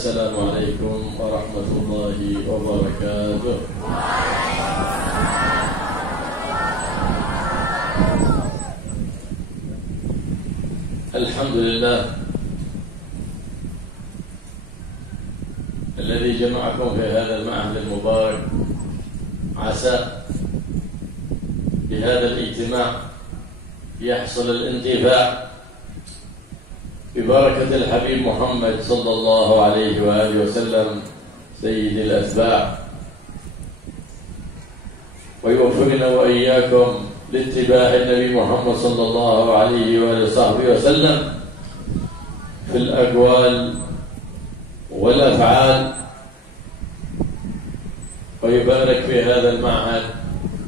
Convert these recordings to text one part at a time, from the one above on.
السلام عليكم ورحمة الله وبركاته. الحمد لله الذي جمعكم في هذا المعهد المبارك. عسى بهذا الاجتماع يحصل الانتفاع ببركة الحبيب محمد صلى الله عليه وآله وسلم سيد الأتباع، ويوفقنا وإياكم لاتباع النبي محمد صلى الله عليه وآله وصحبه وسلم في الأقوال والأفعال، ويبارك في هذا المعهد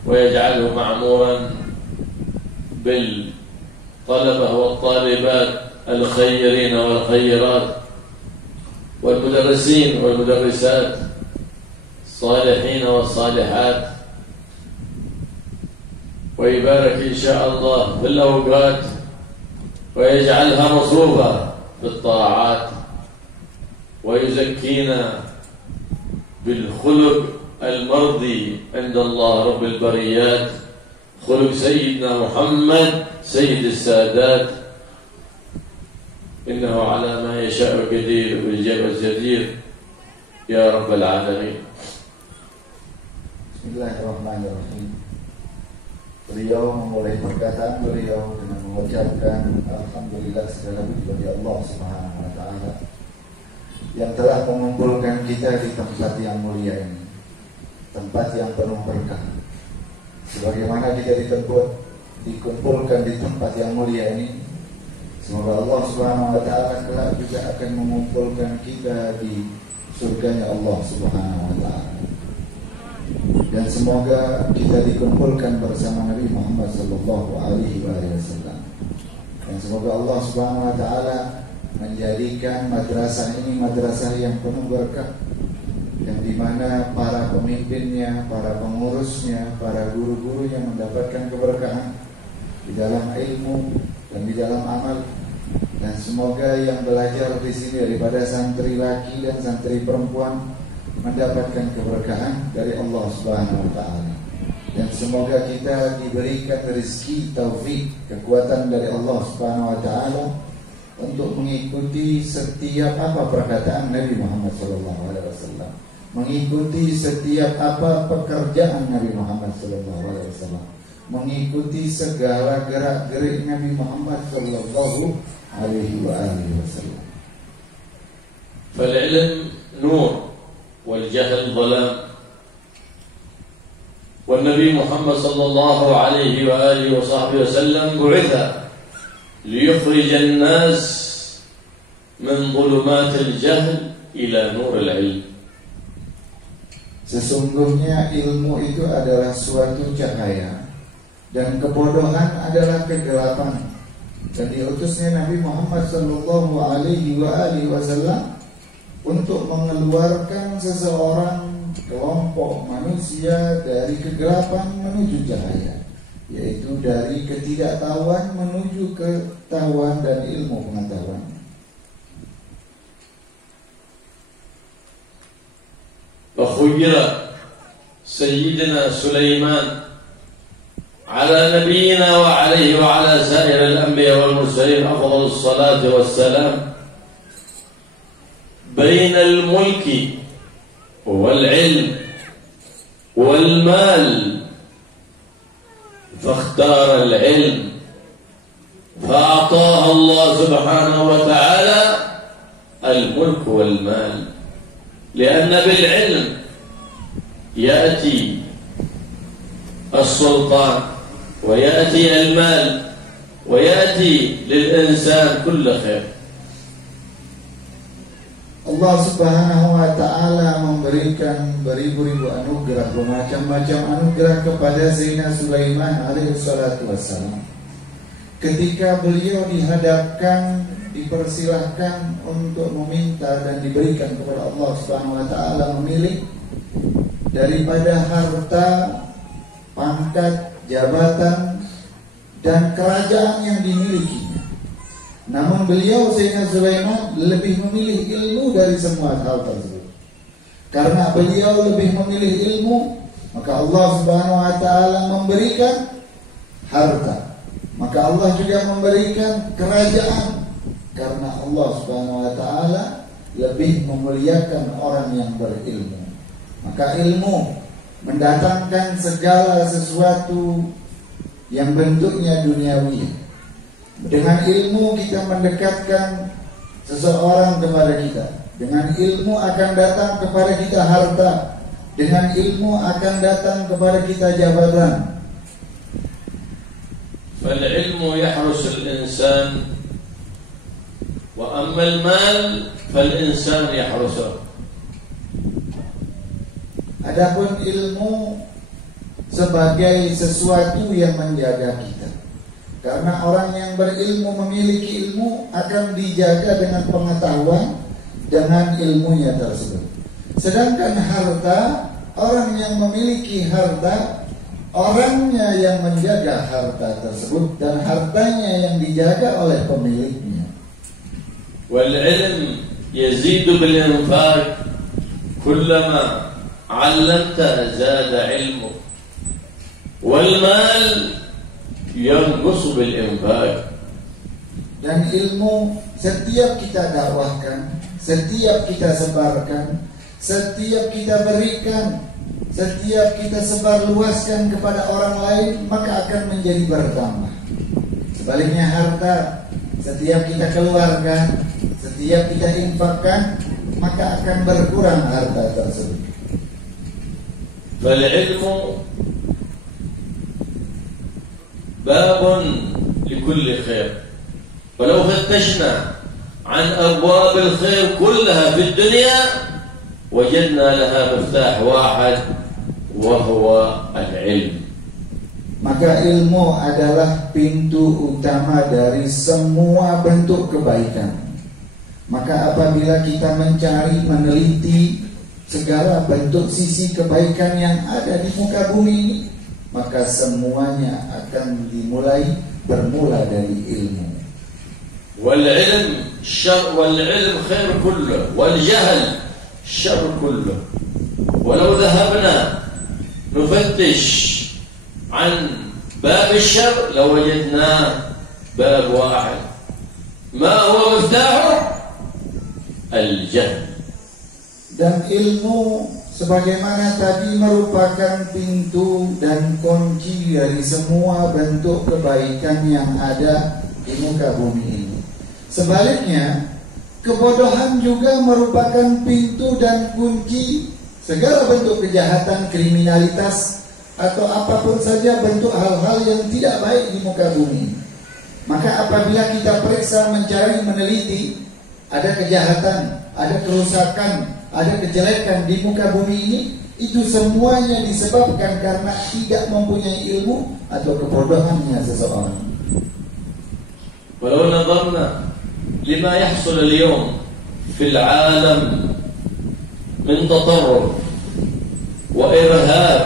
ويجعله معمورا بالطلبة والطالبات الخيرين والخيرات والمدرسين والمدرسات الصالحين والصالحات، ويبارك إن شاء الله في الأوقات ويجعلها مصروفة في الطاعات، ويزكينا بالخلق المرضي عند الله رب البريات، خلق سيدنا محمد سيد السادات، إنه على ما يشاء قدير والإجابة الجدير يا رب العالمين. Bismillahirrahmanirrahim. Beliau memulai perkataan beliau dengan mengucapkan alhamdulillah, segala puji bagi Allah Subhanahu wa taala yang telah mengumpulkan kita di tempat yang mulia ini, tempat yang penuh berkah. Sebagaimana kita dikumpulkan di tempat yang mulia ini, semoga Allah Subhanahu wa taala kelak juga akan mengumpulkan kita di surganya Allah Subhanahu wa taala. Dan semoga kita dikumpulkan bersama Nabi Muhammad sallallahu alaihi wasallam. Dan semoga Allah Subhanahu wa taala menjadikan madrasah ini madrasah yang penuh berkah, yang dimana para pemimpinnya, para pengurusnya, para guru-gurunya mendapatkan keberkahan di dalam ilmu dan di dalam amal. Dan semoga yang belajar di sini daripada santri laki dan santri perempuan mendapatkan keberkahan dari Allah Subhanahu wa taala. Dan semoga kita diberikan rezeki, taufik, kekuatan dari Allah Subhanahu wa taala untuk mengikuti setiap apa perkataan Nabi Muhammad sallallahu alaihi wasallam, mengikuti setiap apa pekerjaan Nabi Muhammad sallallahu alaihi wasallam, mengikuti segala gerak-gerik Nabi Muhammad sallallahu alaihi wasallam. فالعلم نور والجهل ظلام، والنبي محمد صلى الله عليه وآله وصحبه وسلم بعث ليخرج الناس من ظلمات الجهل إلى نور العلم. Sesungguhnya ilmu itu adalah suatu cahaya dan kebodohan adalah kegelapan. Dan diutusnya Nabi Muhammad sallallahu alaihi wasallam untuk mengeluarkan seseorang kelompok manusia dari kegelapan menuju cahaya, yaitu dari ketidaktahuan menuju ketahuan dan ilmu pengetahuan. فخير سيدنا سليمان على نبينا وعليه وعلى سائر الأنبياء والمرسلين أفضل الصلاة والسلام بين الملك والعلم والمال، فاختار العلم فأعطاه الله سبحانه وتعالى الملك والمال، لأن بالعلم يأتي السلطان ويأتي المال ويأتي للإنسان كل خير. Allah Subhanahu wa taala memberikan beribu-ribu anugerah, bermacam-macam anugerah kepada Sayyidina Sulaiman alaihi salatu wassalam. Ketika beliau dihadapkan, dipersilahkan untuk meminta dan diberikan kepada Allah Subhanahu wa taala memilih daripada harta, pangkat, jabatan dan kerajaan yang dimilikinya. Namun beliau Sayyidina Sulaiman lebih memilih ilmu dari semua hal tersebut. Karena beliau lebih memilih ilmu, maka Allah Subhanahu wa taala memberikan harta. Maka Allah juga memberikan kerajaan. Karena Allah Subhanahu wa taala lebih memuliakan orang yang berilmu. Maka ilmu mendatangkan segala sesuatu yang bentuknya duniawi. Dengan ilmu kita mendekatkan seseorang kepada kita. Dengan ilmu akan datang kepada kita harta. Dengan ilmu akan datang kepada kita jabatan. فالعلم يحرس الإنسان وأما المال فالإنسان يحرسه. Adapun ilmu sebagai sesuatu yang menjaga kita. Karena orang yang berilmu memiliki ilmu akan dijaga dengan pengetahuan dengan ilmunya tersebut. Sedangkan harta, orang yang memiliki harta, orangnya yang menjaga harta tersebut dan hartanya yang dijaga oleh pemiliknya. والعلم يزيد بالإنفاق كلما علمت زاد علمك والمال ينقص بالإنفاق. Dan ilmu setiap kita dakwahkan, setiap kita sebarkan, setiap kita berikan, setiap kita sebarluaskan kepada orang lain, maka akan menjadi bertambah. Sebaliknya harta, setiap kita keluarkan, setiap kita infakkan, maka akan berkurang harta tersebut. فالعلم باب لكل خير ولو فتشنا عن أبواب الخير كلها في الدنيا وجدنا لها مفتاح واحد وهو العلم. Maka ilmu adalah pintu utama dari semua bentuk kebaikan. Maka apabila kita mencari, meneliti segala bentuk sisi kebaikan yang ada di muka bumi ini, maka semuanya akan bermula dari ilmu. والعلم شر والعلم خير كله والجهل شر كله. ولو ذهبنا نفتش عن باب الشر لوجدناه باب واحد. ما هو مفتاحه؟ الجهل. Dan ilmu sebagaimana tadi merupakan pintu dan kunci dari semua bentuk kebaikan yang ada di muka bumi ini. Sebaliknya, kebodohan juga merupakan pintu dan kunci segala bentuk kejahatan, kriminalitas, atau apapun saja bentuk hal-hal yang tidak baik di muka bumi. Maka apabila kita periksa, mencari, meneliti, ada kejahatan, ada kerusakan, ada kejelekan di muka bumi ini, itu semuanya disebabkan karena tidak mempunyai ilmu atau kebodohannya seseorang. ولو نظرنا لما يحصل اليوم في العالم من تطرف وإرهاب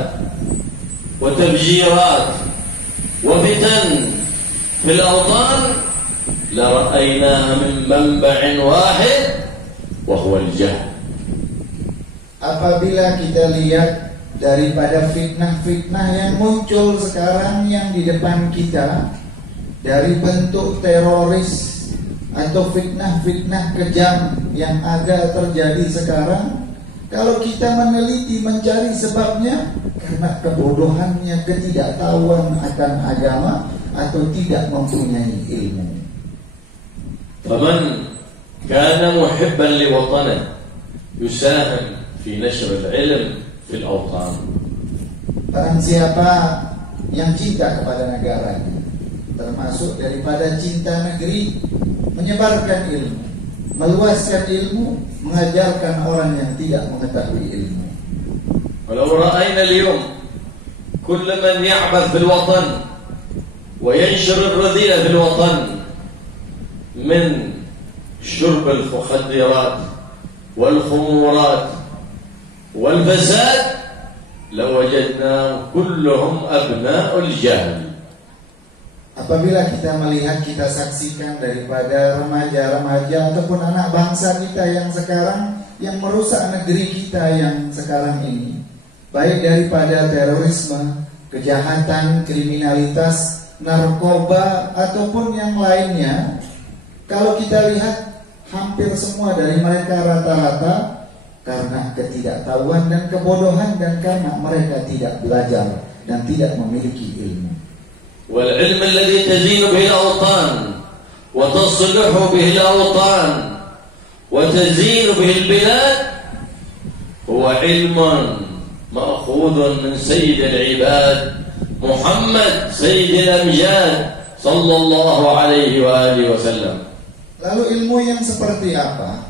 وتفجيرات وفتن في الأوطان لرأيناها من منبع واحد وهو الجهل. Apabila kita lihat daripada fitnah-fitnah yang muncul sekarang yang di depan kita, dari bentuk teroris atau fitnah-fitnah kejam yang ada terjadi sekarang, kalau kita meneliti, mencari sebabnya, karena kebodohannya, ketidaktahuan akan agama atau tidak mempunyai ilmu. فمن كان محبا لوطنه يساهم في نشر العلم في الأوطان. Barang siapa yang cinta kepada negaranya, termasuk daripada cinta negeri, menyebarkan ilmu, meluaskan ilmu, mengajarkan orang yang tidak mengetahui ilmu. ولو رأينا اليوم كل من يعبث في الوطن وينشر الرذيلة في الوطن من شرب المخدرات والخمورات والفساد لوجدناهم كلهم أبناء الجهل. Apabila kita melihat, kita saksikan daripada remaja-remaja ataupun anak bangsa kita yang sekarang, yang merusak negeri kita yang sekarang ini, baik daripada terorisme, kejahatan, kriminalitas, narkoba ataupun yang lainnya, kalau kita lihat hampir semua dari mereka rata-rata karena ketidaktahuan dan kebodohan, dan karena mereka tidak belajar dan tidak memiliki ilmu. والعلم الذي تزين به الأوطان وتصلح به الأوطان وتزين به البلاد هو علم مأخوذ من سيد العباد محمد سيد الأمجاد صلى الله عليه وآله وسلم. Lalu ilmu yang seperti apa?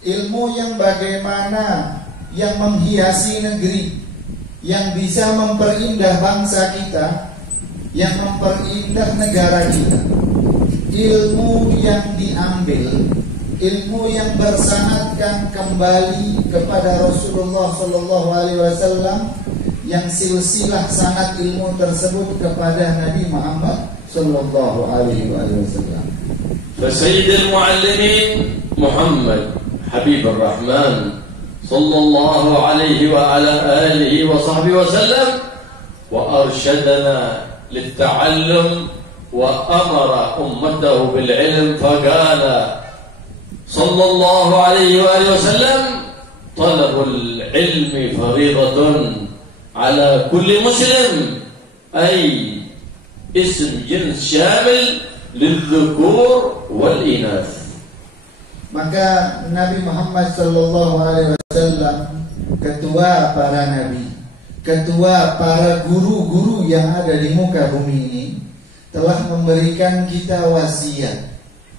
Ilmu yang bagaimana, yang menghiasi negeri, yang bisa memperindah bangsa kita, yang memperindah negara kita. Ilmu yang diambil, ilmu yang bersanadkan kembali kepada Rasulullah sallallahu alaihi wasallam, yang silsilah sanad ilmu tersebut kepada Nabi Muhammad sallallahu alaihi wasallam. فسيد المعلمين محمد حبيب الرحمن صلى الله عليه وعلى آله وصحبه وسلم، وأرشدنا للتعلم وأمر أمته بالعلم، فقال صلى الله عليه وآله وسلم: طلب العلم فريضة على كل مسلم، أي اسم جنس شامل للذكور والإناث. Maka Nabi Muhammad sallallahu alaihi wasallam, ketua para nabi, ketua para guru-guru yang ada di muka bumi ini, telah memberikan kita wasiat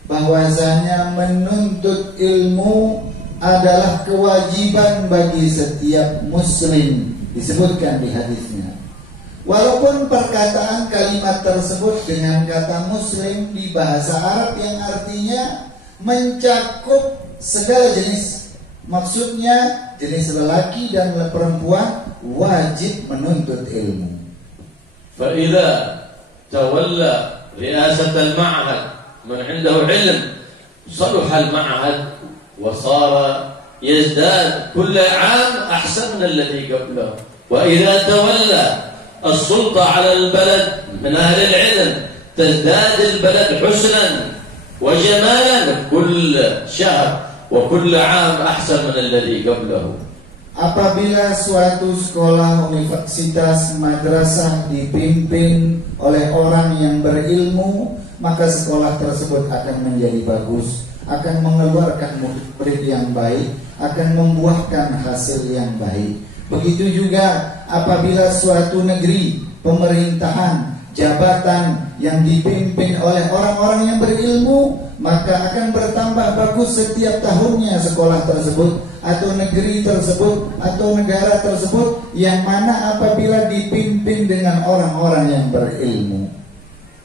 bahwasanya menuntut ilmu adalah kewajiban bagi setiap muslim, disebutkan di hadisnya. Walaupun perkataan kalimat tersebut dengan kata muslim di bahasa Arab yang artinya mencakup segala jenis, maksudnya jenis lelaki dan perempuan wajib menuntut ilmu. فإذا تولى رئاسة المعهد من عنده علم صلح المعهد وصار يزداد كل عام أحسن من الذي قبله، وإذا تولى السلطة على البلد من أهل العلم تزداد البلد حسنا وجمالا كل شهر وكل عام أحسن من الذي قبله. Apabila suatu sekolah, universitas, madrasah dipimpin oleh orang yang berilmu, maka sekolah tersebut akan menjadi bagus, akan mengeluarkan murid yang baik, akan membuahkan hasil yang baik. Begitu juga apabila suatu negeri, pemerintahan, jabatan yang dipimpin oleh orang-orang yang berilmu, maka akan bertambah bagus setiap tahunnya sekolah tersebut atau negeri tersebut atau negara tersebut, yang mana apabila dipimpin dengan orang-orang yang berilmu.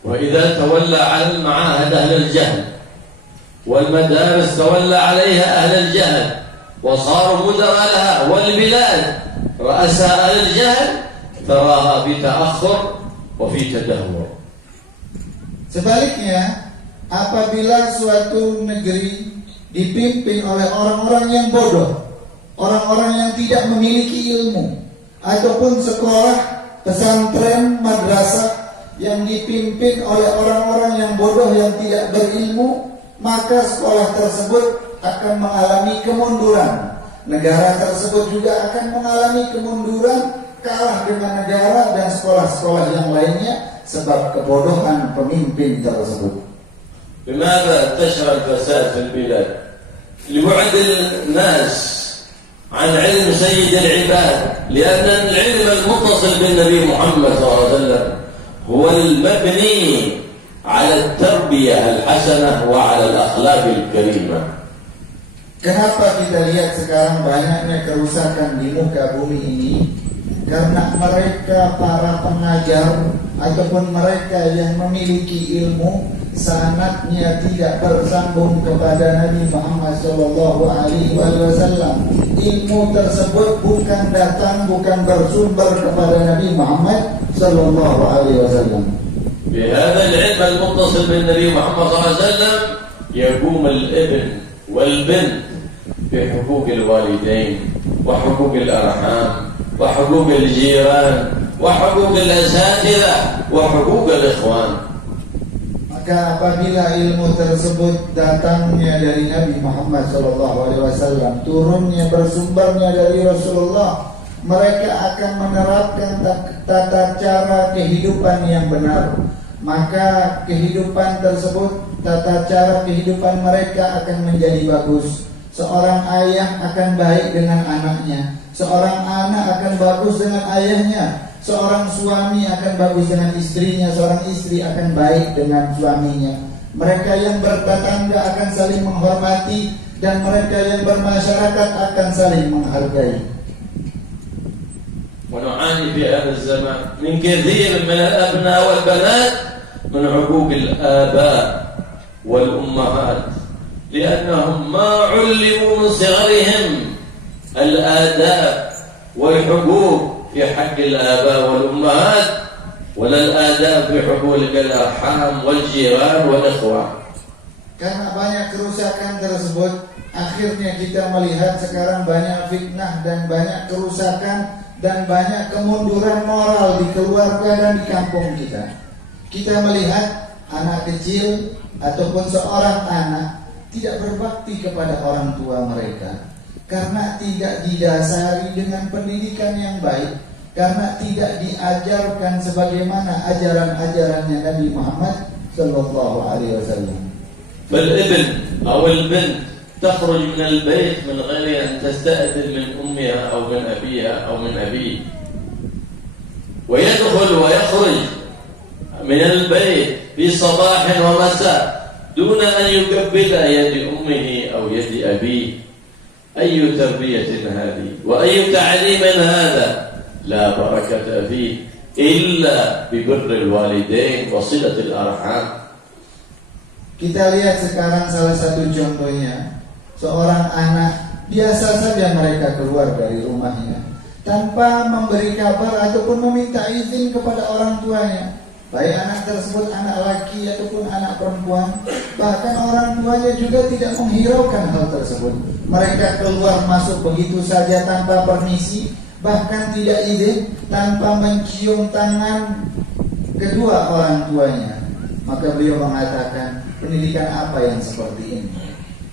وإذا تولى على المعاهد أهل الجهل والمدارس تولى عليها أهل الجهل وصاروا مدراء لها، والبلاد رؤساء أهل الجهل، تراها في تأخر وفي تدهور. Sebaliknya, apabila suatu negeri dipimpin oleh orang-orang yang bodoh, orang-orang yang tidak memiliki ilmu, ataupun sekolah, pesantren, madrasah yang dipimpin oleh orang-orang yang bodoh yang tidak berilmu, maka sekolah tersebut akan mengalami kemunduran. Negara tersebut juga akan mengalami kemunduran, kalah dengan negara dan sekolah-sekolah yang lainnya sebab kebodohan pemimpin tersebut. لماذا انتشر الفساد في البلاد؟ لبعد الناس عن علم سيد العباد، لأن العلم المتصل بالنبي محمد صلى الله عليه وسلم هو المبني على التربية الحسنة وعلى الأخلاق الكريمة. Kenapa kita lihat sekarang banyaknya kerusakan di muka bumi ini? Karena mereka para pengajar ataupun mereka yang memiliki ilmu sanadnya tidak bersambung kepada Nabi Muhammad SAW. Ilmu tersebut bukan datang, bukan bersumber kepada Nabi Muhammad SAW. بهذا العلم المتصل بالنبي محمد صلى الله عليه وسلم يقوم الابن والبنت بحقوق الوالدين وحقوق الأرحام وحقوق الجيران وحقوق الأساتذة وحقوق الإخوان. Maka apabila ilmu tersebut datangnya dari Nabi Muhammad SAW, turunnya bersumbernya dari Rasulullah, mereka akan menerapkan tata cara kehidupan yang benar. Maka kehidupan tersebut, tata cara kehidupan mereka akan menjadi bagus. Seorang ayah akan baik dengan anaknya, seorang anak akan bagus dengan ayahnya, seorang suami akan bagus dengan istrinya, seorang istri akan baik dengan suaminya. Mereka yang bertetangga akan saling menghormati, dan mereka yang bermasyarakat akan saling menghargai. ونعاني في هذا الزمان من كثير من الأبناء والبنات من عقوق الآباء والأمهات، لأنهم ما علموا من صغرهم الآداب والحقوق في حق الآباء والأمهات، ولا الآداب في حقوق الأرحام والجيران والإخوان. Karena banyak kerusakan tersebut, akhirnya kita melihat sekarang banyak fitnah dan banyak kerusakan dan banyak kemunduran moral di keluarga dan di kampung kita. Kita melihat anak kecil ataupun seorang anak tidak berbakti kepada orang tua mereka karena tidak didasari dengan pendidikan yang baik, karena tidak diajarkan sebagaimana ajaran-ajarannya Nabi Muhammad sallallahu alaihi wasallam. فالابن أو البنت تخرج من البيت من غير أن تستأذن من أمها أو من أبيها أو من أبيه، ويدخل ويخرج من البيت في صباح ومساء دون أن يقبل يد أمه أو يد أبيه. أي تربية هذه وأي تعليم هذا؟ لا بركة فيه إلا ببر الوالدين وصلة الأرحام. Kita lihat sekarang salah satu contohnya, seorang anak biasa saja mereka keluar dari rumahnya tanpa memberi kabar ataupun meminta izin kepada orang tuanya, baik anak tersebut anak laki ataupun anak perempuan. Bahkan orang tuanya juga tidak menghiraukan hal tersebut. Mereka keluar masuk begitu saja tanpa permisi, bahkan tidak izin, tanpa mencium tangan kedua orang tuanya. Maka beliau mengatakan, pendidikan apa yang seperti ini?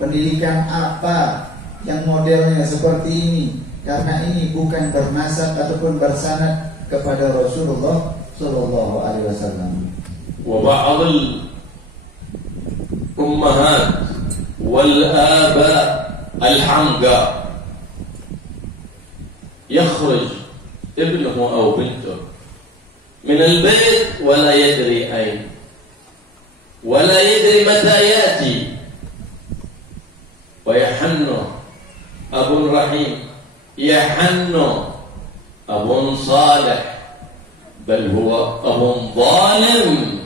Pendidikan apa yang modelnya seperti ini? Karena ini bukan bernasab ataupun bersanad kepada Rasulullah sallallahu alaihi wasallam. Wa ba'd al-ummahat wal aba al-hamqa yakhruj ibnuhu aw bintuhu min al-bayt wa la yadri ayn ولا يدري متى يأتي، ويحن أب رحيم، يحن أب صالح، بل هو أب ظالم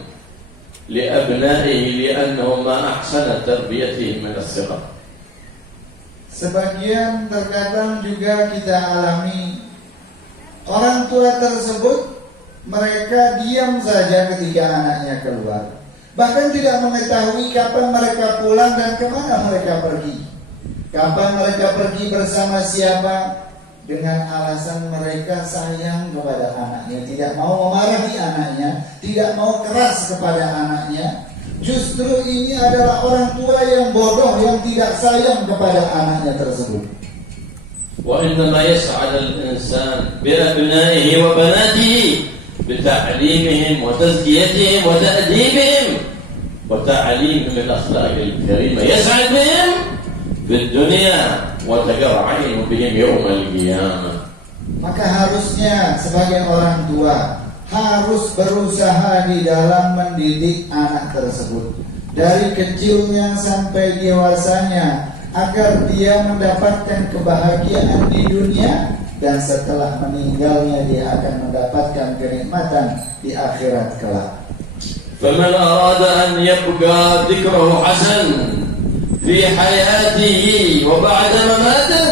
لأبنائه لأنه ما أحسن تربيتهم من الصغر. Sebagian terkadang juga kita alami orang tua tersebut, mereka diam saja ketika anaknya keluar, bahkan tidak mengetahui kapan mereka pulang dan kemana mereka pergi, kapan mereka pergi bersama siapa, dengan alasan mereka sayang kepada anaknya, tidak mau memarahi anaknya, tidak mau keras kepada anaknya. Justru ini adalah orang tua yang bodoh, yang tidak sayang kepada anaknya tersebut. وإنما يسعد الإنسان بأبنائه وبناته بتعليمهم وتزكيتهم وتأديبهم وتعليمهم الأخلاق الكريمة، يسعد بهم في الدنيا وتقر عين بهم يوم القيامة. Maka harusnya sebagai orang tua harus berusaha di dalam mendidik anak tersebut dari kecilnya sampai dewasanya, agar dia mendapatkan kebahagiaan di dunia, dan setelah meninggalnya dia akan mendapatkan kenikmatan di akhirat kelak. فمن أراد أن يبقى ذكره حسن في حياته وبعد مماته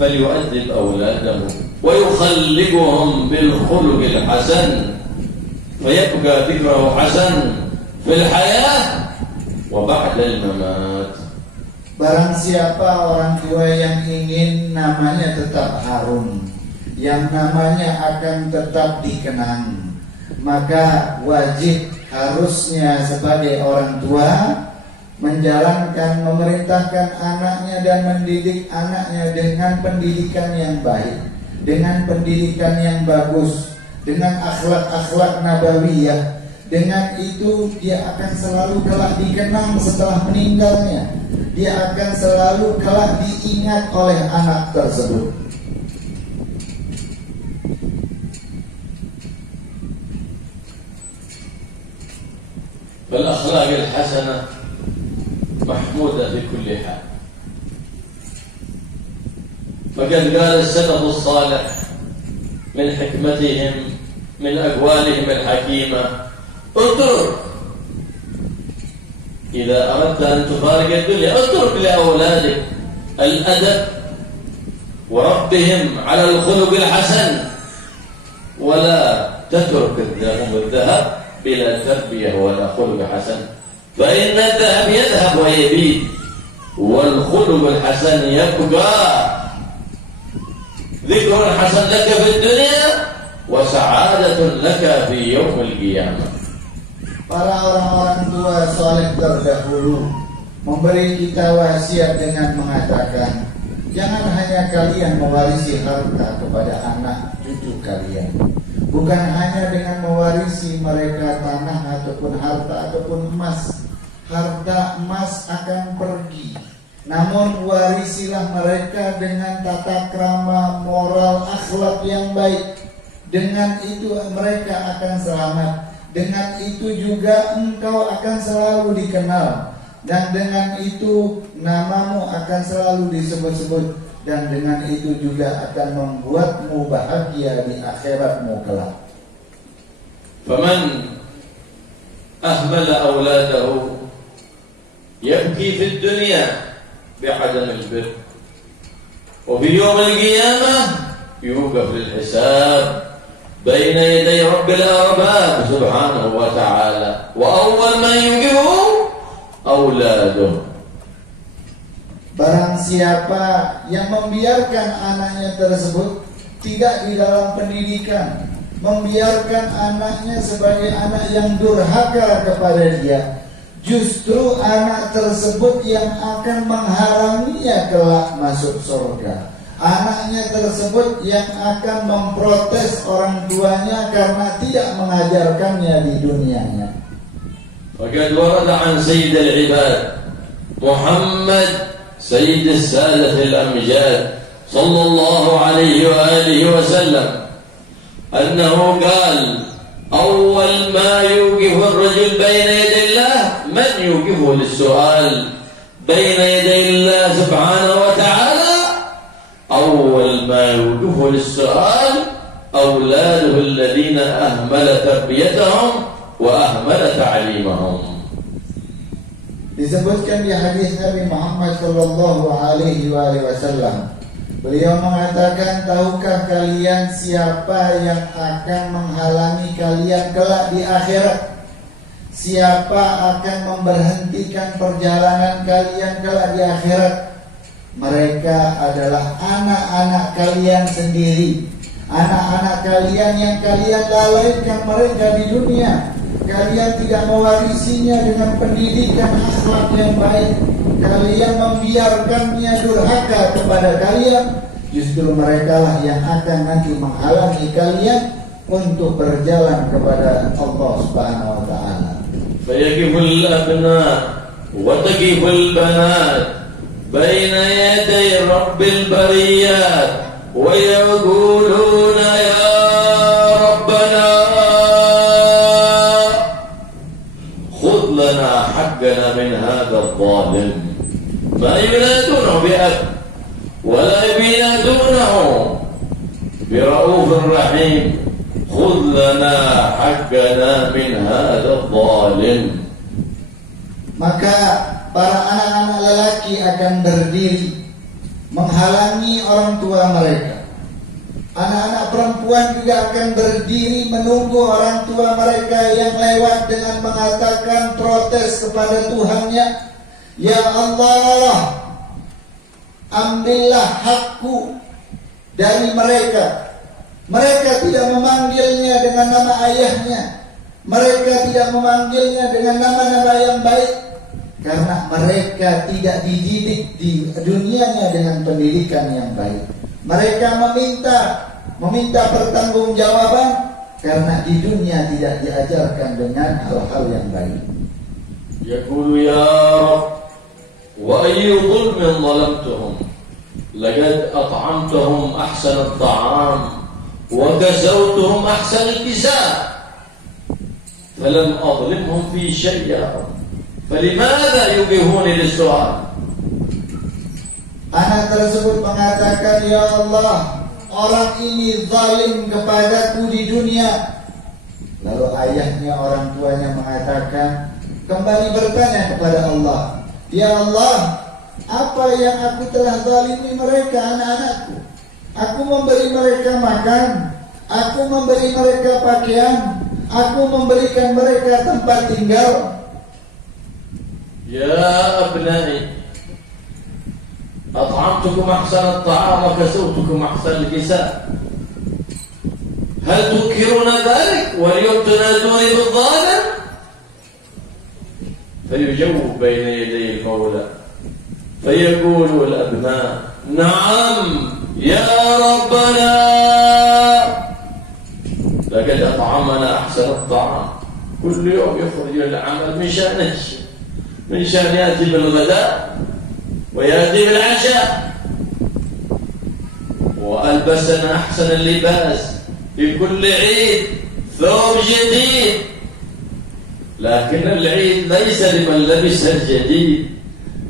فليؤدب أولاده ويخلقهم بالخلق الحسن فيبقى ذكره حسن في الحياة وبعد الممات. Barang siapa orang tua yang ingin namanya tetap harum, yang namanya akan tetap dikenang, maka wajib harusnya sebagai orang tua menjalankan, memerintahkan anaknya dan mendidik anaknya dengan pendidikan yang baik, dengan pendidikan yang bagus, dengan akhlak-akhlak nabawiyah. Dengan itu dia akan selalu kelak dikenang setelah meninggalnya. Dia akan selalu kelak diingat oleh anak tersebut. فالأخلاق الحسنة محمودة في كل حال. فقد قال السلف الصالح من حكمتهم من أقوالهم الحكيمة: اترك إذا أردت أن تفارق الدنيا اترك لأولادك الأدب وربهم على الخلق الحسن، ولا تترك الذهب بلا تربية ولا خلق حسن، فإن الذهب يذهب ويبيد والخلق الحسن يبقى. ذكر حسن لك في الدنيا وسعادة لك في يوم القيامة. Para orang-orang tua saleh terdahulu memberi kita wasiat dengan mengatakan, jangan hanya kalian mewarisi harta kepada anak cucu kalian, bukan hanya dengan mewarisi mereka tanah ataupun harta ataupun emas. Harta emas akan pergi, namun warisilah mereka dengan tata krama, moral, akhlak yang baik. Dengan itu mereka akan selamat. Dengan itu juga engkau akan selalu dikenal, dan dengan itu namamu akan selalu disebut-sebut, dan dengan itu juga akan membuatmu bahagia di akhiratmu kelak. فمن أهمل أولاده يبكي في الدنيا بعدم البر، وفي يوم القيامة يوقف للحساب بين يدي رب الأرباب سبحانه وتعالى، وأول من يوقفه أولاده. Barang siapa yang membiarkan anaknya tersebut tidak di dalam pendidikan, membiarkan anaknya sebagai anak yang durhaka kepada dia, justru anak tersebut yang akan menghalanginya kelak masuk surga. Anaknya tersebut yang akan memprotes orang tuanya karena tidak mengajarkannya di dunianya. وقد ورد عن سيد العباد محمد سيد السادة الأمجاد صلى الله عليه وآله وسلم أنه قال: أول ما يوقف الرجل بين يدي الله من يوقفه للسؤال بين يدي الله سبحانه وتعالى، أول ما يوقفه للسؤال أولاده الذين أهمل تربيتهم وأهمل تعليمهم. Disebutkan di hadis Nabi Muhammad sallallahu alaihi wasallam, beliau mengatakan, tahukah kalian siapa yang akan menghalangi kalian kelak di akhirat? Siapa akan memberhentikan perjalanan kalian kelak di akhirat? Mereka adalah anak-anak kalian sendiri, anak-anak kalian yang kalian lalaikan mereka di dunia. Kalian tidak mewarisinya dengan pendidikan akhlak yang baik. Kalian membiarkannya durhaka kepada kalian. Justru merekalah yang akan nanti menghalangi kalian untuk berjalan kepada Allah Subhanahu wa taala. Fayaqiful abna wa taqiful banat baina yaday rabbil bariyat wa yaquluna ya rabbana khudh lana haqqana min hadha adh-dhalim. Ma yunaduna bi'ab wa la yunaduna برؤوف رحيم خذ لنا حقنا من هذا الظالم. Maka para anak-anak lelaki akan berdiri menghalangi orang tua mereka. Anak-anak perempuan juga akan berdiri menunggu orang tua mereka yang lewat dengan mengatakan protes kepada Tuhannya, "Ya Allah, ambillah hakku dari mereka." Mereka tidak memanggilnya dengan nama ayahnya. Mereka tidak memanggilnya dengan nama-nama yang baik, karena mereka tidak dididik di dunianya dengan pendidikan yang baik. Mereka meminta pertanggungjawaban karena di dunia tidak diajarkan dengan hal-hal yang baik. Yaqulu ya Rabb, wa ayyu dhulmin zalamtuhum laqad at'amtuhum ahsana at-ta'am wa kasawtuhum ahsana al-kisa' falam adlimhum fi syai'in falimadha yubihuni lis-su'al. Anak tersebut mengatakan, "Ya Allah, orang ini zalim kepadaku di dunia." Lalu ayahnya, orang tuanya mengatakan, kembali bertanya kepada Allah, "Ya Allah, apa yang aku telah zalimi mereka, anak-anakku? Aku memberi mereka makan, aku memberi mereka pakaian, aku memberikan mereka tempat tinggal." Ya abnai, أطعمتكم أحسن الطعام وكسوتكم أحسن الكساء هل تنكرون ذلك واليوم تنادون بالظالم؟ فيجوب بين يدي المولى فيقول الأبناء نعم يا ربنا لقد أطعمنا أحسن الطعام. كل يوم يخرج إلى العمل من شأن يأتي بالغداء ويأتي بالعشاء وألبسنا أحسن اللباس في كل عيد ثوب جديد، لكن العيد ليس لمن لبس الجديد،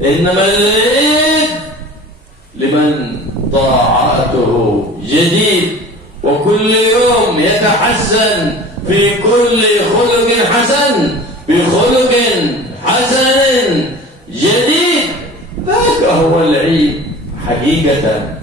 إنما العيد لمن طاعته جديد وكل يوم يتحسن في كل خلق حسن بخلق حسن جديد. ذاك هو العيد حقيقة.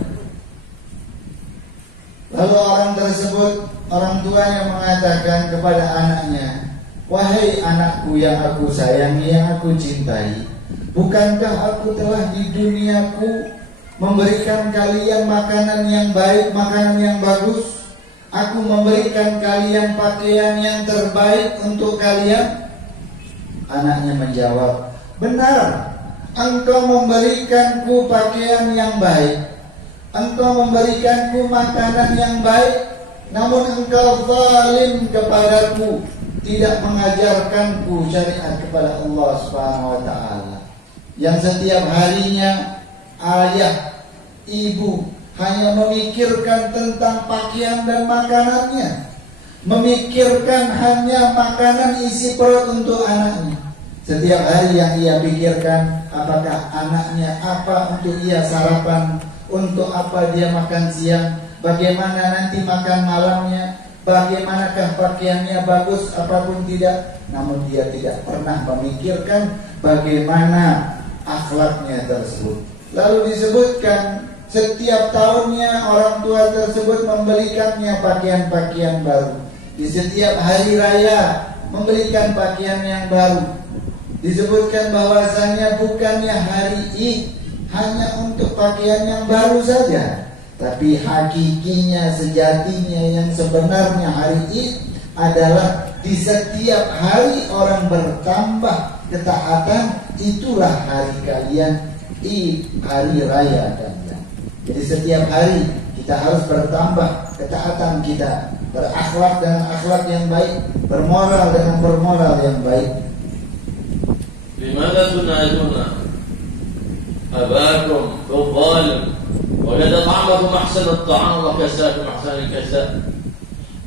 Lalu orang tersebut, orang tuanya mengatakan kepada anaknya, "Wahai anakku yang aku sayangi, yang aku cintai, bukankah aku telah di duniaku memberikan kalian makanan yang baik, makanan yang bagus? Aku memberikan kalian pakaian yang terbaik untuk kalian?" Anaknya menjawab, "Benar, Engkau memberikanku pakaian yang baik, Engkau memberikanku makanan yang baik, namun Engkau zalim kepadaku, tidak mengajarkanku syariat kepada Allah Subhanahu wa taala, yang setiap harinya ayah, ibu hanya memikirkan tentang pakaian dan makanannya, memikirkan hanya makanan isi perut untuk anaknya. Setiap hari yang ia pikirkan, apakah anaknya, apa untuk ia sarapan, untuk apa dia makan siang, bagaimana nanti makan malamnya, bagaimanakah pakaiannya bagus apapun tidak. Namun dia tidak pernah memikirkan bagaimana akhlaknya tersebut. Lalu disebutkan setiap tahunnya orang tua tersebut membelikannya pakaian-pakaian baru. Di setiap hari raya memberikan pakaian yang baru. Disebutkan bahwasanya bukannya hari Id hanya untuk pakaian yang baru saja, tapi hakikinya, sejatinya, yang sebenarnya hari Id adalah di setiap hari orang bertambah ketaatan, itulah hari kalian Id, hari raya kalian. Jadi setiap hari kita harus bertambah ketaatan kita, berakhlak dengan akhlak yang baik, bermoral dengan bermoral yang baik. لماذا تنادون أباكم بالظالم وقد أطعمكم أحسن الطعام وكساكم أحسن الكساء؟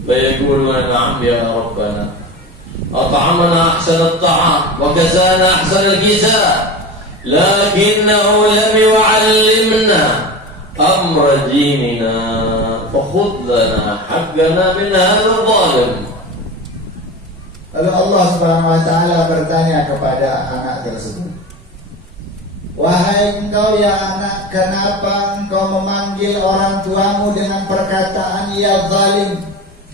فيقولون نعم يا ربنا أطعمنا أحسن الطعام وكسانا أحسن الكساء لكنه لم يعلمنا أمر ديننا فخذ لنا حقنا من هذا الظالم. Lalu Allah Subhanahu wa taala bertanya kepada anak tersebut, Wahai engkau ya anak, kenapa engkau memanggil orang tuamu dengan perkataan ya zalim?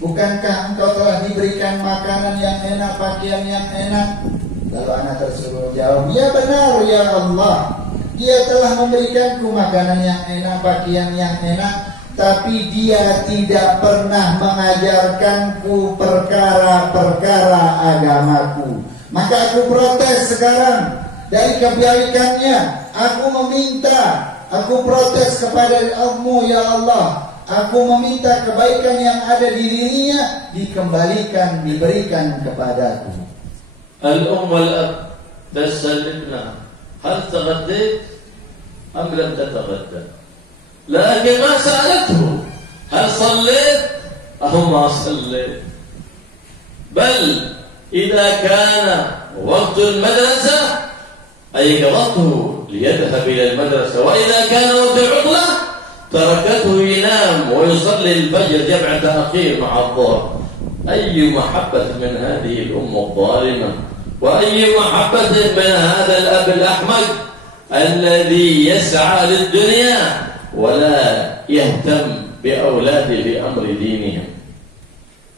Bukankah engkau telah diberikan makanan yang enak, pakaian yang enak? Lalu anak tersebut jawab, ya benar ya Allah, Dia telah memberikanku makanan yang enak, pakaian yang enak, tapi Dia tidak pernah mengajarkanku perkara-perkara agamaku. Maka aku protes sekarang. Dari kebaikannya aku meminta, aku protes kepada Allah, ya Allah, aku meminta kebaikan yang ada di dirinya dikembalikan, diberikan kepadaku. Al-um wal-ab tasal ibnah, hal taghaddayt am lam tataghadda? Lakin ma sa'alathu hal sallayt aw ma sallayt? Bal idza kana waqt al-madrasah أيقظته ليذهب إلى المدرسة، وإذا كان وقت العطلة تركته ينام ويصلي الفجر جمع تأخير مع الظهر. أي محبة من هذه الأم الظالمة، وأي محبة من هذا الأب الأحمق الذي يسعى للدنيا ولا يهتم بأولاده بأمر دينهم.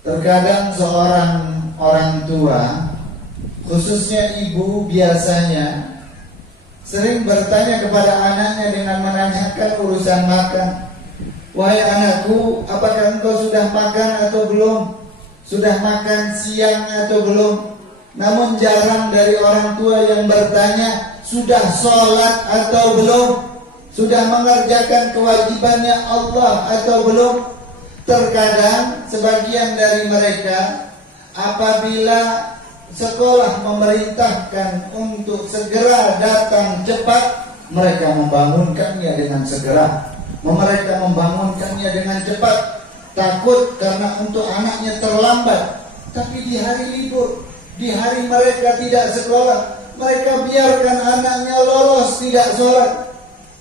Terkadang seorang orang tua, khususnya ibu, biasanya sering bertanya kepada anaknya dengan menanyakan urusan makan. Wahai anakku, apakah engkau sudah makan atau belum? Sudah makan siang atau belum? Namun jarang dari orang tua yang bertanya, sudah sholat atau belum? Sudah mengerjakan kewajibannya Allah atau belum? Terkadang sebagian dari mereka apabila sekolah memerintahkan untuk segera datang cepat, mereka membangunkannya dengan segera. Mereka membangunkannya dengan cepat, takut karena untuk anaknya terlambat. Tapi di hari libur, di hari mereka tidak sekolah, mereka biarkan anaknya lolos tidak sholat,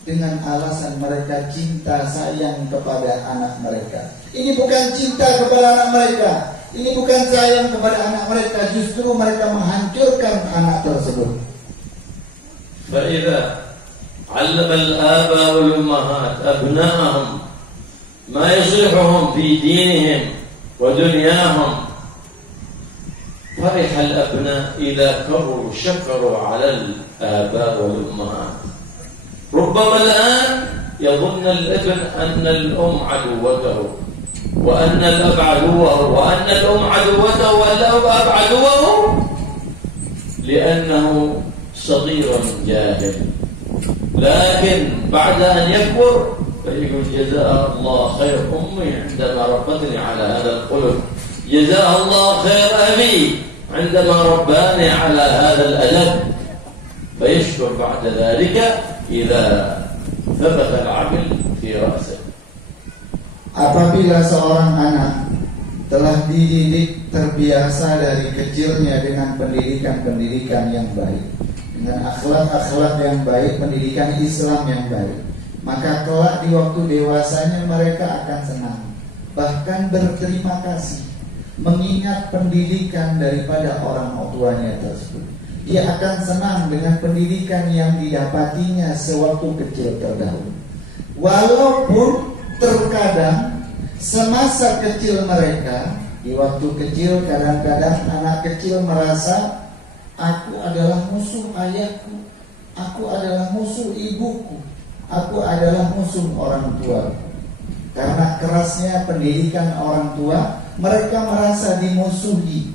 dengan alasan mereka cinta sayang kepada anak mereka. Ini bukan cinta kepada anak mereka, ini bukan sayang kepada anak mereka, justru mereka menghancurkan anak tersebut. فإذا علم الآباء والأمهات أبنائهم ما يصلحهم في دينهم ودنياهم فرح الأبناء إذا كبروا شكروا على الآباء والأمهات. ربما الآن يظن الابن أن الأم عدوته وأن الأب عدوه وأن الأم عدوته والأب عدوه لأنه صغير جاهل، لكن بعد أن يكبر فيقول جزاء الله خير أمي عندما ربتني على هذا الخلق، جزاء الله خير أبي عندما رباني على هذا الأدب، فيشكر بعد ذلك إذا ثبت العمل في رأسه. Apabila seorang anak telah dididik terbiasa dari kecilnya dengan pendidikan-pendidikan yang baik, dengan akhlak-akhlak yang baik, pendidikan Islam yang baik, maka kelak di waktu dewasanya mereka akan senang, bahkan berterima kasih, mengingat pendidikan daripada orang tuanya tersebut. Dia akan senang dengan pendidikan yang didapatinya sewaktu kecil terdahulu. Walaupun terkadang semasa kecil mereka, di waktu kecil kadang-kadang anak kecil merasa aku adalah musuh ayahku, aku adalah musuh ibuku, aku adalah musuh orang tuaku. Karena kerasnya pendidikan orang tua, mereka merasa dimusuhi.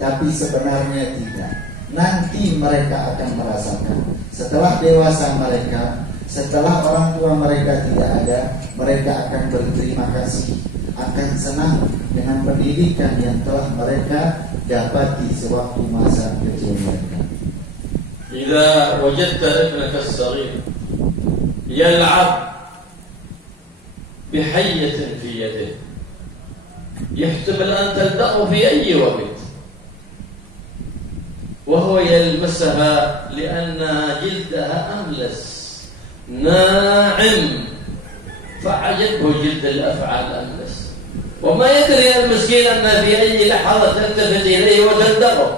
Tapi sebenarnya tidak. Nanti mereka akan merasakan setelah dewasa mereka, setelah orang tua mereka tidak ada, mereka akan berterima kasih, akan senang dengan pendidikan yang telah mereka dapati sewaktu masa kecil mereka. إذا وجدت ابنك الصغير يلعب بحية في يده يحتمل أن تلدغه في أي وقت وهو يلمسها لأن جلدها أملس ناعم فعجبه جلد الأفعى الأملس وما يدري المسكين أن في أي لحظة تلتفت إليه وتلدغه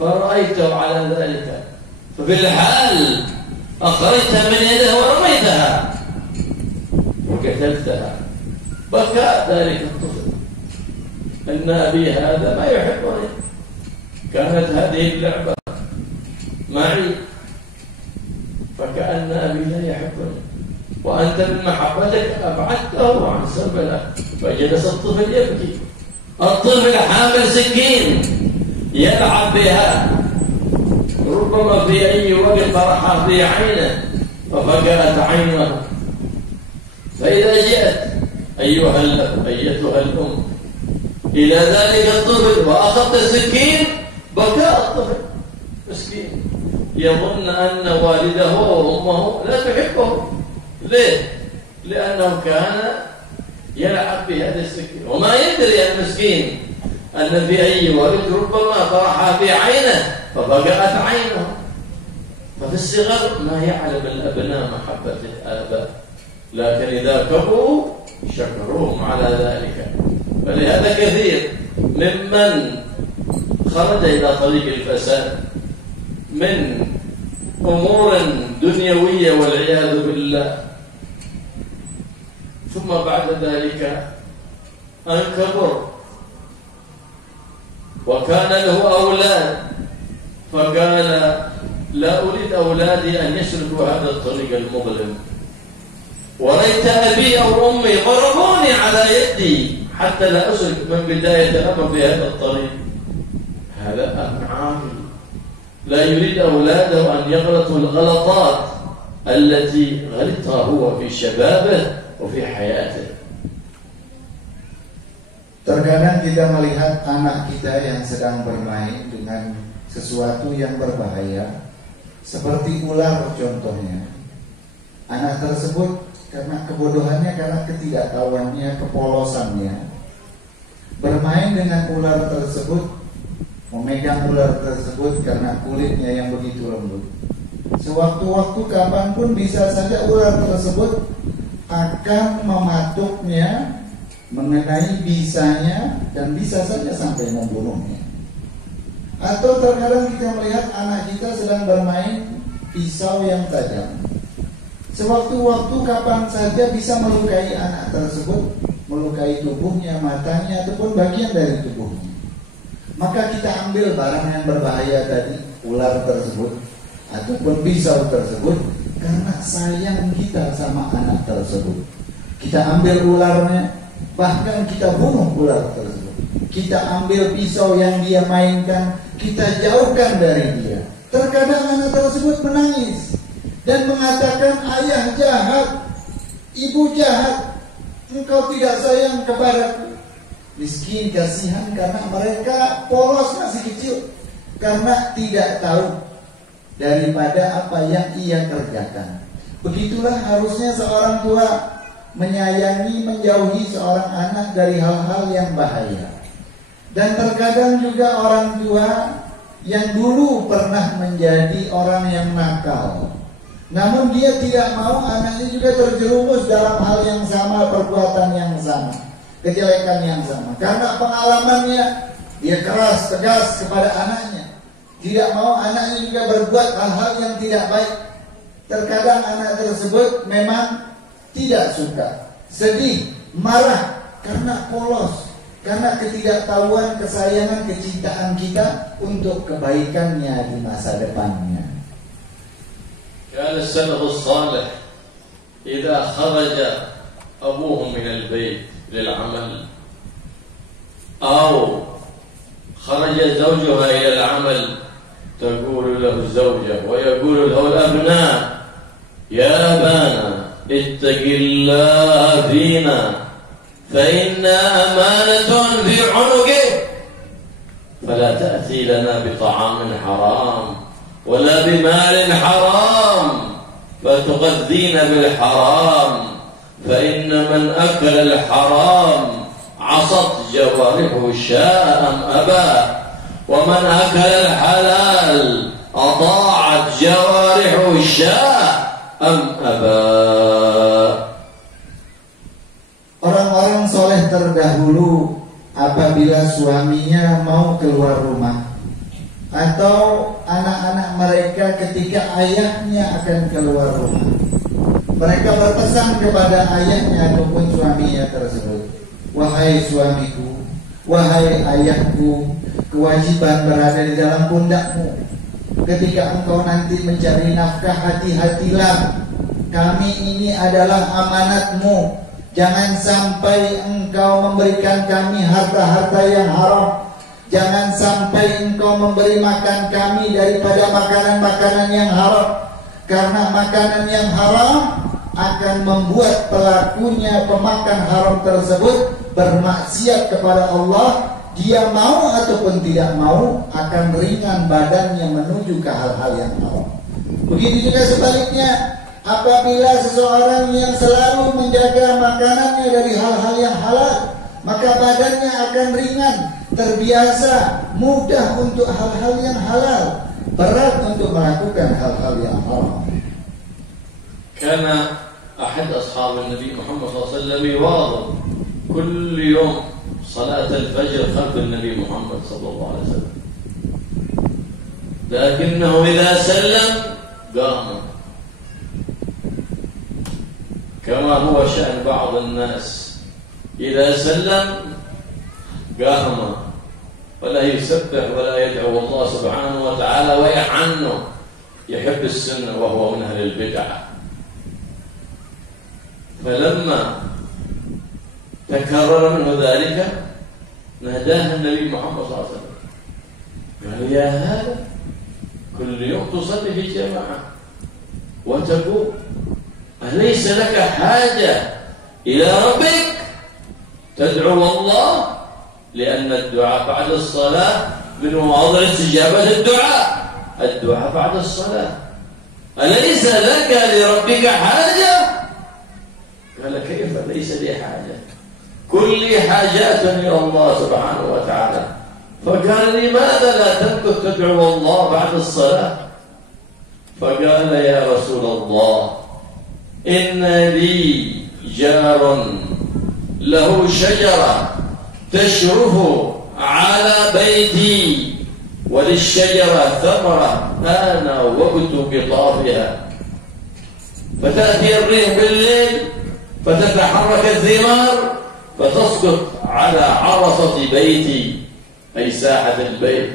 فرأيته على ذلك. ففي الحال أخرجت من يده ورميتها وقتلتها. بكى ذلك الطفل أن أبي هذا ما يحبني، كانت هذه اللعبة معي، فكأن أبي لا يحبني، وأنت من محبتك أبعدته عن سبله. فجلس الطفل يبكي. الطفل حامل سكين يلعب بها، ربما في أي وقت طرحها في عينه ففقأت عينه. فإذا جئت أيها الأب أيتها الأم إلى ذلك الطفل وأخذت السكين، بكى الطفل مسكين، يظن أن والده وأمه لا تحبه. ليه؟ لأنه كان يلعب بهذا السكين، وما يدري المسكين أن في أي وقت ربما طرحها في عينه ففقأت عينه. ففي الصغر ما يعلم الأبناء محبة الآباء، لكن إذا كبروا شكروهم على ذلك. فلهذا كثير ممن خرج إلى طريق الفساد من أمور دنيوية والعياذ بالله، ثم بعد ذلك أن كبر وكان له أولاد فقال لا أريد أولادي أن يسلكوا هذا الطريق المظلم، وريت أبي أو أمي ضربوني على يدي حتى لا أسلك من بداية الأمر في هذا الطريق. هذا أب عاقل لا يريد أولاده أن يغلطوا الغلطات التي غلطها هو في شبابه وفي حياته. Terkadang kita melihat anak kita yang sedang bermain dengan sesuatu yang berbahaya, seperti ular contohnya. Anak tersebut karena kebodohannya, karena ketidaktahuannya, kepolosannya, bermain dengan ular tersebut, memegang ular tersebut karena kulitnya yang begitu lembut. Sewaktu-waktu kapanpun bisa saja ular tersebut akan mematuknya, mengenai bisanya, dan bisa saja sampai membunuhnya. Atau terkadang kita melihat anak kita sedang bermain pisau yang tajam. Sewaktu-waktu kapan saja bisa melukai anak tersebut, melukai tubuhnya, matanya, ataupun bagian dari tubuhnya. Maka kita ambil barang yang berbahaya tadi, ular tersebut ataupun pisau tersebut, karena sayang kita sama anak tersebut. Kita ambil ularnya, bahkan kita bunuh ular tersebut. Kita ambil pisau yang dia mainkan, kita jauhkan dari dia. Terkadang anak tersebut menangis dan mengatakan, ayah jahat, ibu jahat, engkau tidak sayang kepadaku. Miskin, kasihan, karena mereka polos, masih kecil, karena tidak tahu daripada apa yang ia kerjakan. Begitulah harusnya seorang tua menyayangi, menjauhi seorang anak dari hal-hal yang bahaya. Dan terkadang juga orang tua yang dulu pernah menjadi orang yang nakal, namun dia tidak mau anaknya juga terjerumus dalam hal yang sama, perbuatan yang sama, kejelekan yang sama. Karena pengalamannya, dia keras, tegas kepada anaknya, tidak mau anaknya juga berbuat hal-hal yang tidak baik. Terkadang anak tersebut memang tidak suka, sedih, marah, karena polos, karena ketidaktahuan, kesayangan, kecintaan kita untuk kebaikannya di masa depannya. كان السلف الصالح إذا خرج أبوهم من البيت للعمل أو خرج زوجها إلى العمل تقول له الزوجة ويقول له الأبناء يا أبانا اتق الله فينا فإنا أمانة في عنقه فلا تأتي لنا بطعام حرام ولا بمال حرام فتغذينا بالحرام فإن من أكل الحرام عصت جوارحه شاء أم أبى ومن أكل الحلال أطاعت جوارحه شاء أم أبى. Orang-orang soleh terdahulu apabila suaminya mau keluar rumah, atau anak-anak mereka ketika ayahnya akan keluar rumah. Mereka berpesan kepada ayahnya ataupun suaminya tersebut, wahai suamiku, wahai ayahku, kewajiban berada di dalam pundakmu. Ketika engkau nanti mencari nafkah, hati-hatilah. Kami ini adalah amanatmu. Jangan sampai engkau memberikan kami harta-harta yang haram. Jangan sampai engkau memberi makan kami daripada makanan-makanan yang haram. Karena makanan yang haram akan membuat pelakunya, pemakan haram tersebut, bermaksiat kepada Allah. Dia mau ataupun tidak mau, akan ringan badannya menuju ke hal-hal yang haram. Begitu juga sebaliknya, apabila seseorang yang selalu menjaga makanannya dari hal-hal yang halal, maka badannya akan ringan, terbiasa, mudah untuk hal-hal yang halal, berat untuk melakukan hal-hal yang haram. Karena أحد أصحاب النبي محمد صلى الله عليه وسلم يواظب كل يوم صلاة الفجر خلف النبي محمد صلى الله عليه وسلم، لكنه إذا سلم قام، كما هو شأن بعض الناس إذا سلم قام ولا يسبح ولا يدعو الله سبحانه وتعالى ويعنه، يحب السنة وهو من أهل البدعة. فلما تكرر منه ذلك ناداه النبي محمد صلى الله عليه وسلم، قال يا هذا كل يوم تصلي في جماعة وتقول أليس لك حاجة إلى ربك تدعو الله؟ لأن الدعاء بعد الصلاة من مواضع استجابة الدعاء بعد الصلاة. أليس لك لربك حاجة؟ قال كيف ليس لي حاجة؟ كل لي حاجات إلى الله سبحانه وتعالى. فقال لماذا لا تمكث تدعو الله بعد الصلاة؟ فقال يا رسول الله إن لي جار له شجرة تشرف على بيتي وللشجرة ثمرة أنا وقت قطافها، فتأتي الريح بالليل فتتحرك الثمار فتسقط على عرصة بيتي أي ساحة البيت،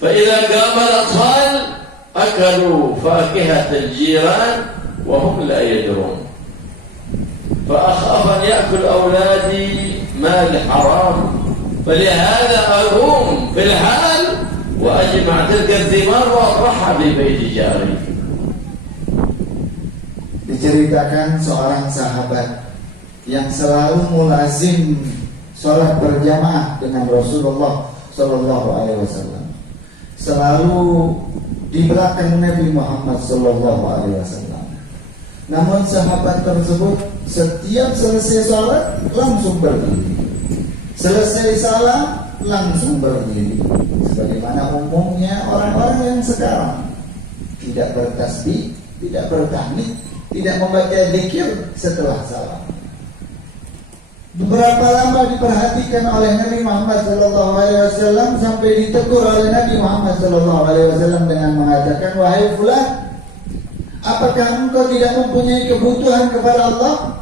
فإذا قام الأطفال أكلوا فاكهة الجيران وهم لا يدرون، فأخاف أن يأكل أولادي مال حرام، فلهذا أقوم في الحال وأجمع تلك الثمار وأطرحها في بيت جاري. Diceritakan seorang sahabat yang selalu mulazim sholat berjamaah dengan Rasulullah Sallallahu Alaihi Wasallam, selalu di belakang Nabi Muhammad Sallallahu Alaihi Wasallam. Namun sahabat tersebut setiap selesai sholat langsung berdiri, selesai salam langsung berdiri, sebagaimana umumnya orang-orang yang sekarang tidak bertasbih, tidak bertahmid, tidak membaca zikir setelah salam. Beberapa lama diperhatikan oleh Nabi Muhammad SAW sampai ditegur oleh Nabi Muhammad SAW dengan mengatakan, wahai fulan, apakah engkau tidak mempunyai kebutuhan kepada Allah?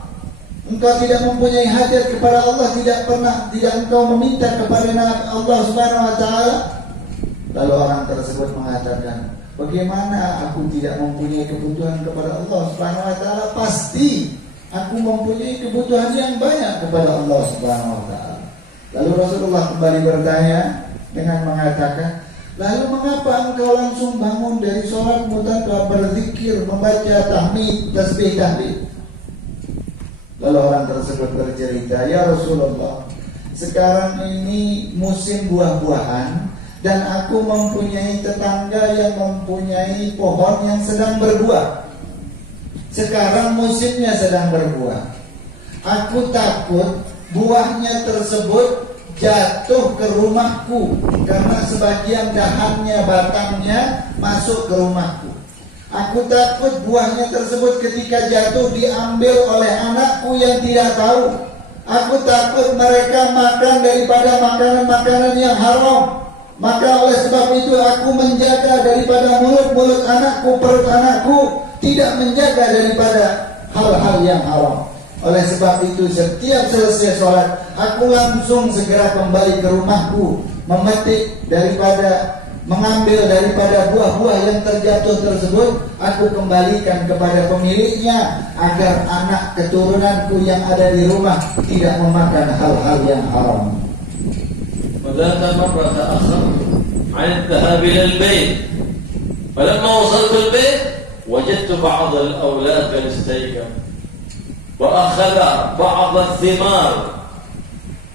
Engkau tidak mempunyai hajat kepada Allah? Tidak engkau meminta kepada Allah Subhanahu Wa Taala? Lalu orang tersebut mengatakan, bagaimana aku tidak mempunyai kebutuhan kepada Allah Subhanahu Wa Taala? Pasti aku mempunyai kebutuhan yang banyak kepada Allah Subhanahu Wa Taala. Lalu Rasulullah kembali bertanya dengan mengatakan, lalu mengapa engkau langsung bangun dari sholatmu tanpa berzikir, membaca tahmid, tasbih, tahlil? Lalu orang tersebut bercerita, ya Rasulullah, sekarang ini musim buah-buahan dan aku mempunyai tetangga yang mempunyai pohon yang sedang berbuah. Sekarang musimnya sedang berbuah. Aku takut buahnya tersebut jatuh ke rumahku karena sebagian dahannya, batangnya masuk ke rumahku. Aku takut buahnya tersebut ketika jatuh diambil oleh anakku yang tidak tahu. Aku takut mereka makan daripada makanan-makanan yang haram. Maka oleh sebab itu aku menjaga daripada mulut-mulut anakku, perut anakku, tidak menjaga daripada hal-hal yang haram. Oleh sebab itu setiap selesai sholat, aku langsung segera kembali ke rumahku, memetik daripada, mengambil daripada buah-buah yang terjatuh tersebut, aku kembalikan kepada pemiliknya, agar anak keturunanku yang ada di rumah tidak memakan hal-hal yang haram. وذات مرة تأخرت عن الذهاب إلى البيت، فلما وصلت البيت وجدت بعض الأولاد قد استيقظ وأخذ بعض الثمار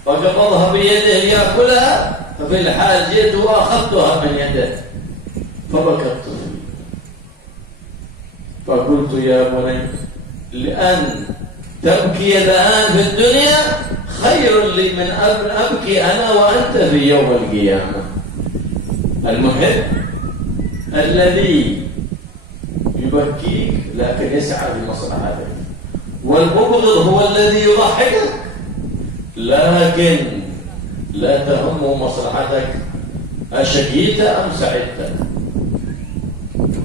فقبضها بيده ليأكلها، ففي الحال جئت وأخذتها من يده فبكت فيه، فقلت يا بني لأن تبكي الآن في الدنيا خير لي من أن أبكي أنا وأنت في يوم القيامة. المحب الذي يبكيك لكن يسعى لمصلحتك، والمبغض هو الذي يضحكك لكن لا تهم مصلحتك، أشقيت أم سعدت.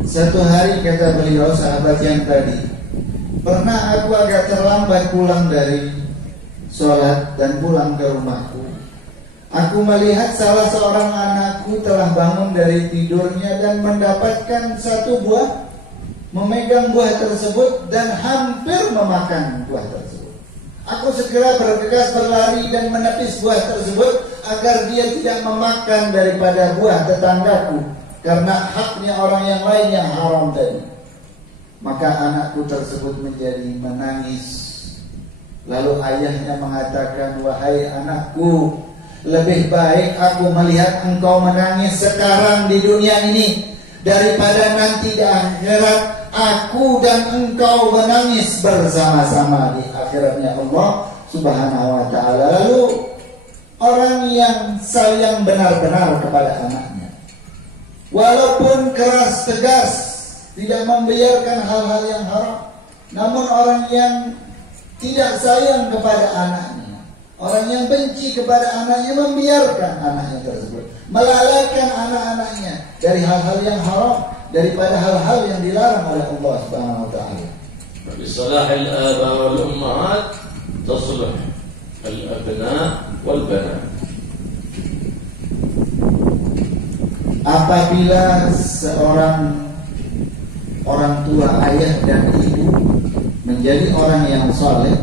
Satu hari kata beliau, sahabat yang tadi, pernah aku agak terlambat pulang dari sholat dan pulang ke rumahku. Aku melihat salah seorang anakku telah bangun dari tidurnya dan mendapatkan satu buah, memegang buah tersebut dan hampir memakan buah tersebut. Aku segera bergegas berlari dan menepis buah tersebut agar dia tidak memakan daripada buah tetanggaku, karena haknya orang yang lain yang haram tadi. Maka anakku tersebut menjadi menangis. Lalu ayahnya mengatakan, wahai anakku, lebih baik aku melihat engkau menangis sekarang di dunia ini daripada nanti di akhirat aku dan engkau menangis bersama-sama di akhiratnya Allah Subhanahu wa ta'ala. Lalu orang yang sayang benar-benar kepada anaknya, walaupun keras tegas, tidak membiarkan hal-hal yang haram, namun orang yang tidak sayang kepada anaknya, orang yang benci kepada anaknya, membiarkan anaknya tersebut, melalaikan anak-anaknya dari hal-hal yang haram, daripada hal-hal yang dilarang oleh Allah Subhanahu wa taala. بصلاح الآباء والأمهات تصلح الأبناء والبنات. Apabila seorang orang tua, ayah dan ibu menjadi orang yang soleh,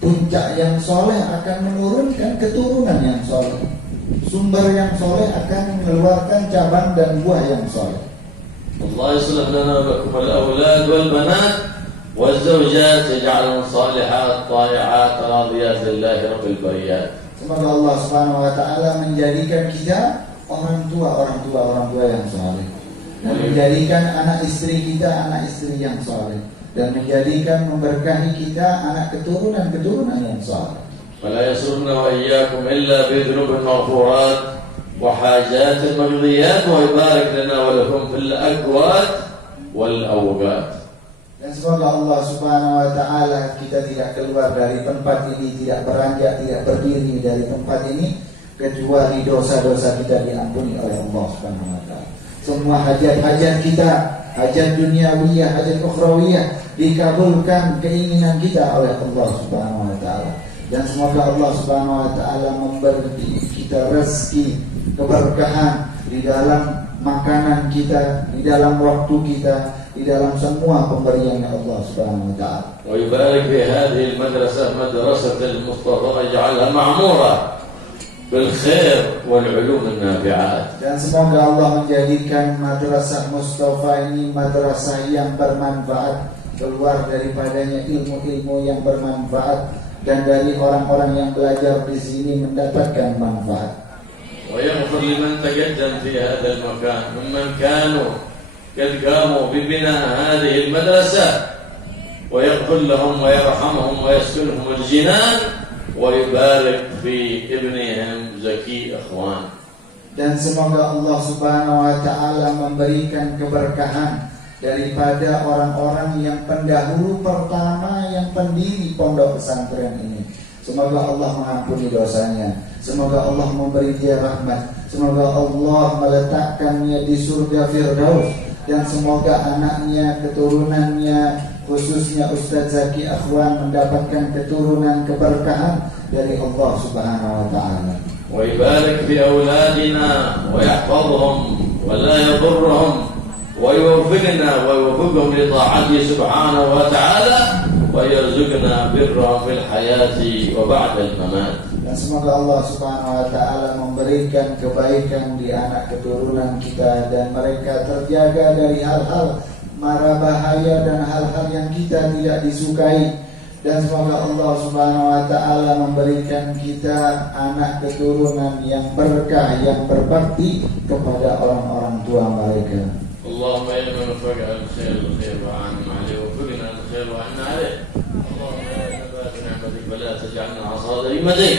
puncak yang soleh akan menurunkan keturunan yang soleh. Sumber yang soleh akan mengeluarkan cabang dan buah yang soleh. Allah يصلح لنا ولكم الأولاد والبنات والزوجات يجعلهم صالحات طائعات راضيات لله رب البريات. Semoga Allah Subhanahu wa taala menjadikan kita orang tua yang soleh, dan menjadikan anak istri kita anak istri yang soleh, dan menjadikan memberkahi kita anak keturunan yang soleh. ولا يسرنا وإياكم إلا بذنوب المغفورات وحاجات المقضيات ويبارك لنا ولكم في الأقوات والأوقات. Dan semoga Allah Subhanahu wa taala kita tidak keluar dari tempat ini, tidak beranjak, tidak berdiri dari tempat ini kecuali dosa-dosa kita diampuni oleh Allah Subhanahu wa taala. Semua hajat-hajat kita, hajat duniawiyah, hajat ukhrawiyah, dikabulkan keinginan kita oleh Allah Subhanahu wa taala. Dan semoga Allah Subhanahu wa taala memberi kita rezeki, keberkahan di dalam makanan kita, di dalam waktu kita, di dalam semua pemberiannya Allah Subhanahu wa taala. Wa yubarik fi hadhihi al-madrasah madrasat al-Mustafa ij'alha ma'mura bil khair wal 'ulum an-nafi'at. Dan semoga Allah menjadikan madrasah Mustafa ini madrasah yang bermanfaat, keluar daripadanya ilmu-ilmu yang bermanfaat, dan dari orang-orang yang belajar di sini mendapatkan manfaat. ويغفر لمن تقدم في هذا المكان ممن كانوا قد قاموا ببناء هذه المدرسة ويغفر لهم ويرحمهم ويسكنهم الجنان ويبارك في ابنهم زكي إخوان. Dan semoga Allah Subhanahu wa taala memberikan keberkahan daripada orang-orang yang pendahulu pertama yang pendiri pondok pesantren ini. Semoga Allah mengampuni dosanya. Semoga Allah memberi dia rahmat. Semoga Allah meletakkannya di surga Firdaus. Dan semoga anaknya, keturunannya, khususnya Ustaz Zaki Akhwan mendapatkan keturunan keberkahan dari Allah Subhanahu wa taala. Wa yubarik fi auladina wa yahfazhum wa la yadurruhum wa yuwaffiqna wa yuwaffiqhum li ta'atihi subhanahu wa ta'ala wa yarzuqna birrahum fil hayati wa ba'da al-mamat. Dan semoga Allah Subhanahu wa taala memberikan kebaikan di anak keturunan kita dan mereka terjaga dari hal-hal mara bahaya dan hal-hal yang kita tidak disukai. Dan semoga Allah Subhanahu wa taala memberikan kita anak keturunan yang berkah, yang berbakti kepada orang-orang tua mereka. Allahumma ya man faqa al-khair wa 'anna 'alayhi wa kullina al-khair wa 'anna 'alayhi. Allahumma ya nabat ni'matik wa la taj'alna 'asada ni'matik.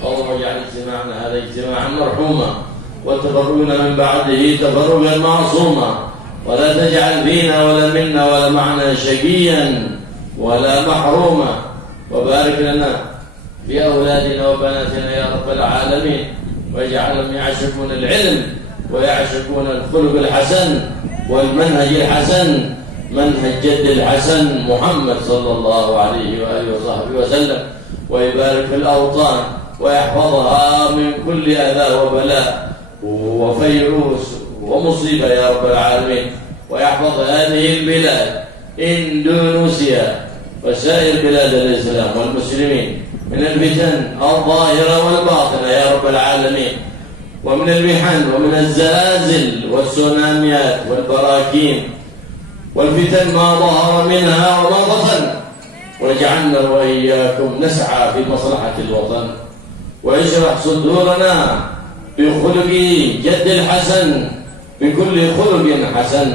Allahumma ij'al ijtima'ana hadha ijtima'an marhuma wa tafarruqna min ba'dihi tafarruqan ma'suma wa la taj'al fina wa la minna wa la ma'na shaqiyan ولا محروما وبارك لنا في أولادنا وبناتنا يا رب العالمين واجعلهم يعشقون العلم ويعشقون الخلق الحسن والمنهج الحسن منهج جد الحسن محمد صلى الله عليه وآله وصحبه وسلم ويبارك في الأوطان ويحفظها من كل أذى وبلاء وفيروس ومصيبة يا رب العالمين ويحفظ هذه البلاد إندونيسيا وسائر بلاد الإسلام والمسلمين من الفتن الظاهرة والباطنة يا رب العالمين ومن المحن ومن الزلازل والسوناميات والبراكين والفتن ما ظهر منها وما بطن واجعلنا وإياكم نسعى في مصلحة الوطن واشرح صدورنا بخلق جد الحسن بكل خلق حسن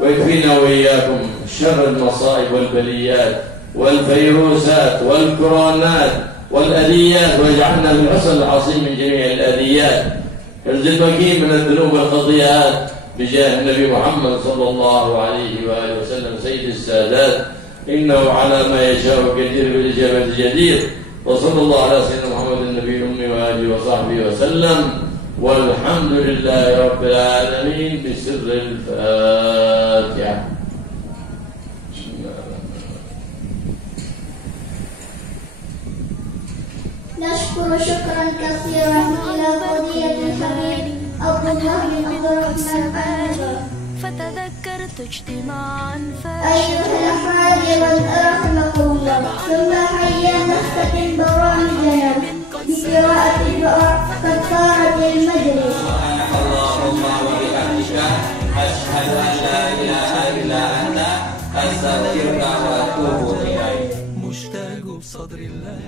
ويكفينا وإياكم شر المصائب والبليات والفيروسات والكورونات والأذيات واجعلنا من الحصن العظيم من جميع الأذيات ارزق المكين من الذنوب والخطيئات بجاه النبي محمد صلى الله عليه وآله وسلم سيد السادات إنه على ما يشاء قدير بالإجابة جدير وصلى الله على سيدنا محمد النبي الأمي وآله وصحبه وسلم والحمد لله رب العالمين بسر الفاتحة. نشكر شكرا كثيرا إلى فضيلة الحبيب أبو بكر عبد الرحمن العالمي. فتذكرت اجتماعا أيها الأحباب رحمكم الله، ثم حيا نختتم برامجنا بقراءة كفارة المجلس. سبحانك اللهم وبحمدك أشهد أن لا إله إلا أنت أستغفرك. أستغفرك وأتوب إليك. مشتاق بصدر الله.